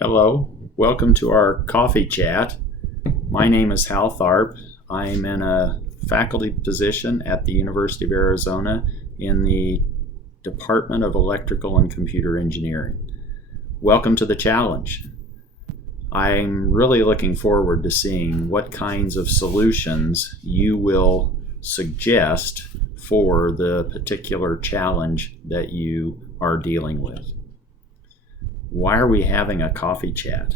Hello, welcome to our coffee chat. My name is Hal Tharp. I'm in a faculty position at the University of Arizona in the Department of Electrical and Computer Engineering. Welcome to the challenge. I'm really looking forward to seeing what kinds of solutions you will suggest for the particular challenge that you are dealing with. Why are we having a coffee chat?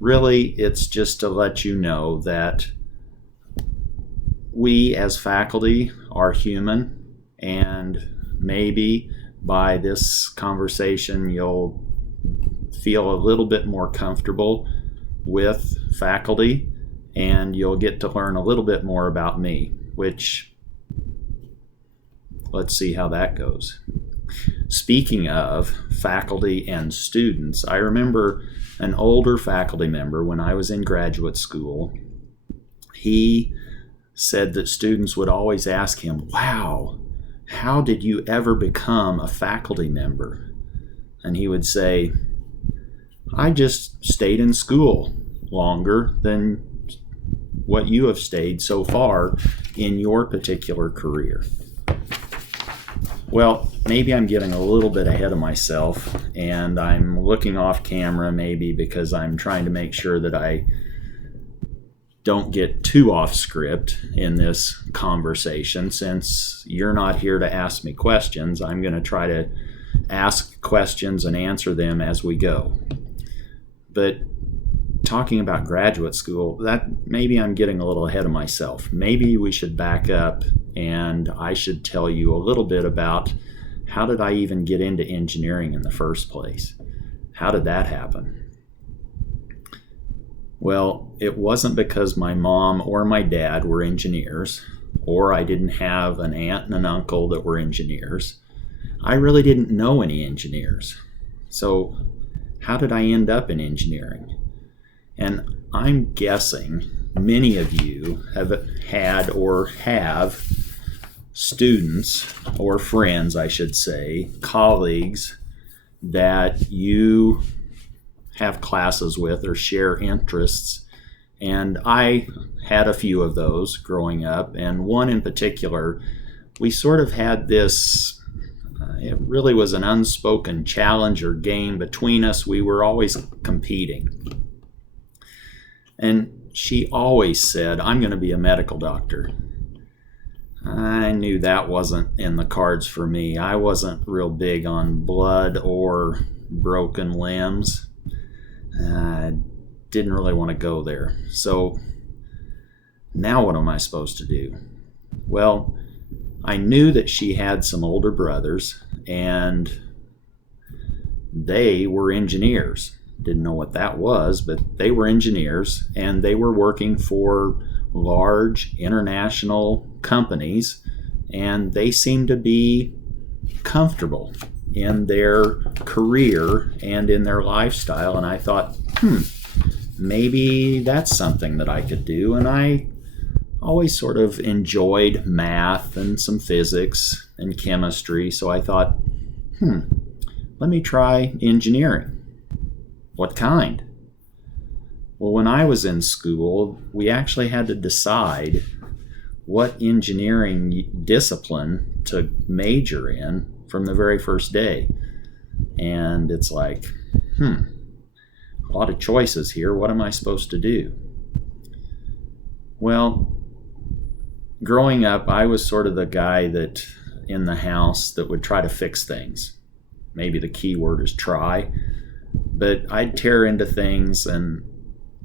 Really, it's just to let you know that we as faculty are human, and maybe by this conversation you'll feel a little bit more comfortable with faculty and you'll get to learn a little bit more about me, which let's see how that goes. Speaking of faculty and students, I remember an older faculty member when I was in graduate school. He said that students would always ask him, "Wow, how did you ever become a faculty member?" And he would say, "I just stayed in school longer than what you have stayed so far in your particular career." Well, maybe I'm getting a little bit ahead of myself and I'm looking off camera maybe because I'm trying to make sure that I don't get too off script in this conversation. Since you're not here to ask me questions, I'm going to try to ask questions and answer them as we go. But talking about graduate school, that maybe I'm getting a little ahead of myself. Maybe we should back up and I should tell you a little bit about how did I even get into engineering in the first place? How did that happen? Well, it wasn't because my mom or my dad were engineers, or I didn't have an aunt and an uncle that were engineers. I really didn't know any engineers. So how did I end up in engineering? And I'm guessing many of you have had or have students or friends, I should say, colleagues that you have classes with or share interests. And I had a few of those growing up, and one in particular, we sort of had this, it really was an unspoken challenge or game between us. We were always competing. And she always said, "I'm going to be a medical doctor." I knew that wasn't in the cards for me. I wasn't real big on blood or broken limbs. I didn't really want to go there. So now what am I supposed to do? Well, I knew that she had some older brothers and they were engineers. Didn't know what that was, but they were engineers and they were working for large international companies, and they seemed to be comfortable in their career and in their lifestyle. And I thought, maybe that's something that I could do. And I always sort of enjoyed math and some physics and chemistry, so I thought, let me try engineering. What kind? Well, when I was in school, we actually had to decide what engineering discipline to major in from the very first day. And it's like, a lot of choices here. What am I supposed to do? Well, growing up, I was sort of the guy that in the house that would try to fix things. Maybe the key word is try. But I'd tear into things, and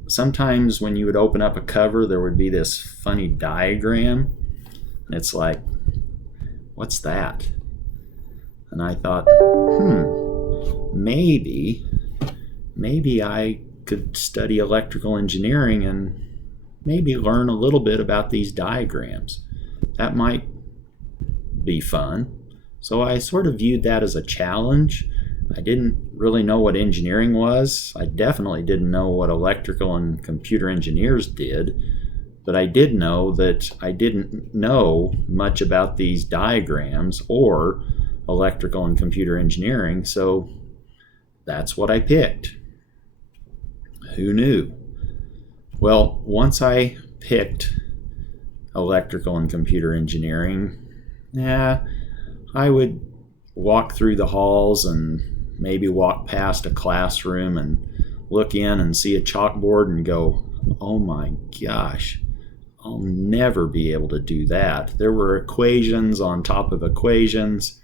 sometimes when you would open up a cover, there would be this funny diagram. And it's like, what's that? And I thought, maybe I could study electrical engineering and maybe learn a little bit about these diagrams. That might be fun. So I sort of viewed that as a challenge. I didn't really know what engineering was. I definitely didn't know what electrical and computer engineers did, but I did know that I didn't know much about these diagrams or electrical and computer engineering. So that's what I picked. Who knew? Well, once I picked electrical and computer engineering, I would walk through the halls and maybe walk past a classroom and look in and see a chalkboard and go, oh my gosh, I'll never be able to do that. There were equations on top of equations.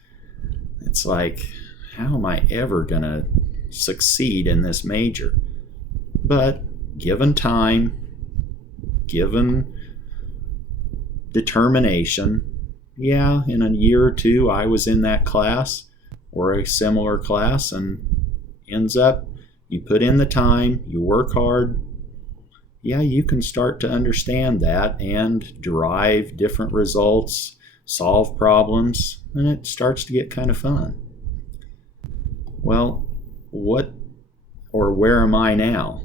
It's like, how am I ever going to succeed in this major? But given time, given determination, in a year or two, I was in that class or a similar class, and ends up, you put in the time, you work hard, you can start to understand that and derive different results, solve problems, and it starts to get kind of fun. Well, where am I now?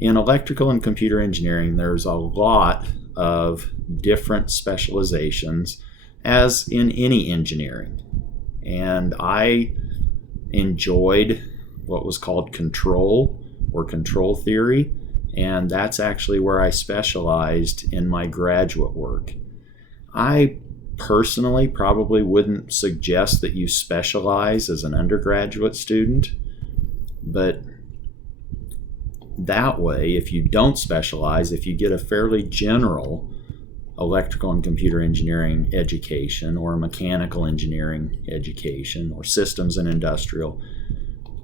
In electrical and computer engineering, there's a lot of different specializations, as in any engineering. And I enjoyed what was called control theory, and that's actually where I specialized in my graduate work. I personally probably wouldn't suggest that you specialize as an undergraduate student, but that way, if you don't specialize, if you get a fairly general electrical and computer engineering education or mechanical engineering education or systems and industrial,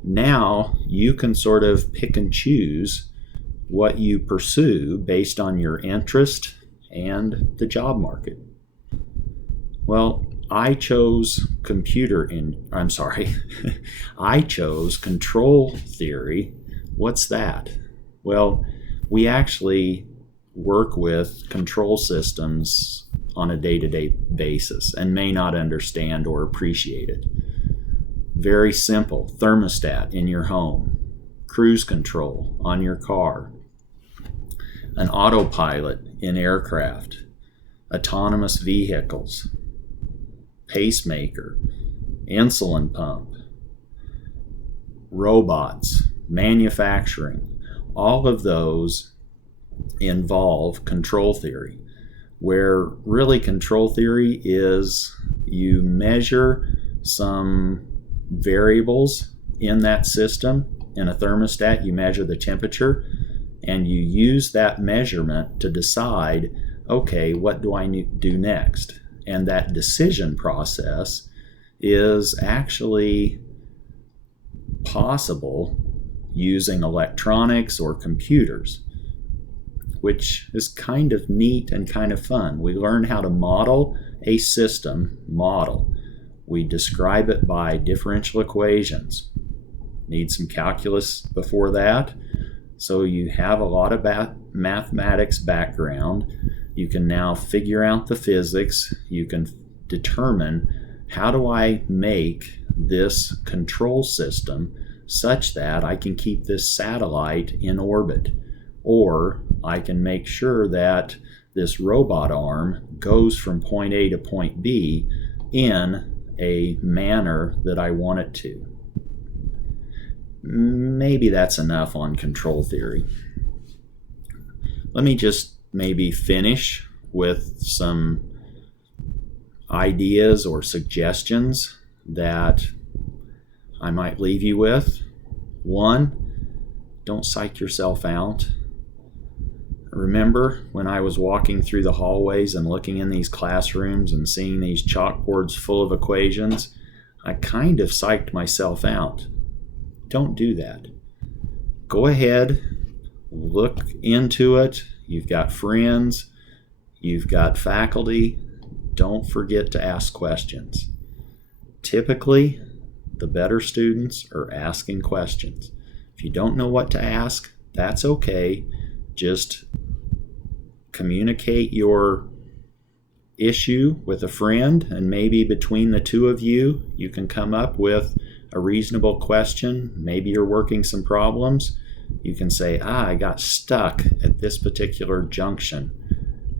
now you can sort of pick and choose what you pursue based on your interest and the job market. Well, I chose I chose control theory. What's that? Well, we actually work with control systems on a day-to-day basis and may not understand or appreciate it. Very simple: thermostat in your home, cruise control on your car, an autopilot in aircraft, autonomous vehicles, pacemaker, insulin pump, robots, manufacturing. All of those involve control theory, where really control theory is you measure some variables in that system. In a thermostat, you measure the temperature, and you use that measurement to decide, okay, what do I need to do next? And that decision process is actually possible using electronics or computers, which is kind of neat and kind of fun. We learn how to model a system. We describe it by differential equations. Need some calculus before that. So you have a lot of mathematics background. You can now figure out the physics. You can determine, how do I make this control system such that I can keep this satellite in orbit, or I can make sure that this robot arm goes from point A to point B in a manner that I want it to. Maybe that's enough on control theory. Let me just maybe finish with some ideas or suggestions that I might leave you with. One, don't psych yourself out. Remember when I was walking through the hallways and looking in these classrooms and seeing these chalkboards full of equations? I kind of psyched myself out. Don't do that. Go ahead, look into it. You've got friends, you've got faculty. Don't forget to ask questions. Typically, the better students are asking questions. If you don't know what to ask, that's okay. Just communicate your issue with a friend, and maybe between the two of you, you can come up with a reasonable question. Maybe you're working some problems. You can say, I got stuck at this particular junction.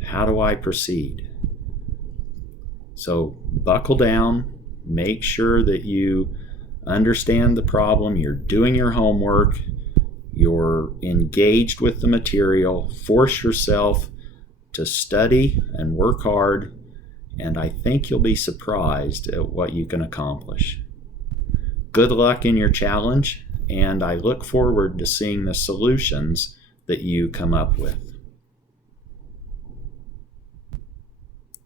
How do I proceed? So buckle down, make sure that you understand the problem, you're doing your homework, you're engaged with the material, force yourself to study and work hard, and I think you'll be surprised at what you can accomplish. Good luck in your challenge, and I look forward to seeing the solutions that you come up with.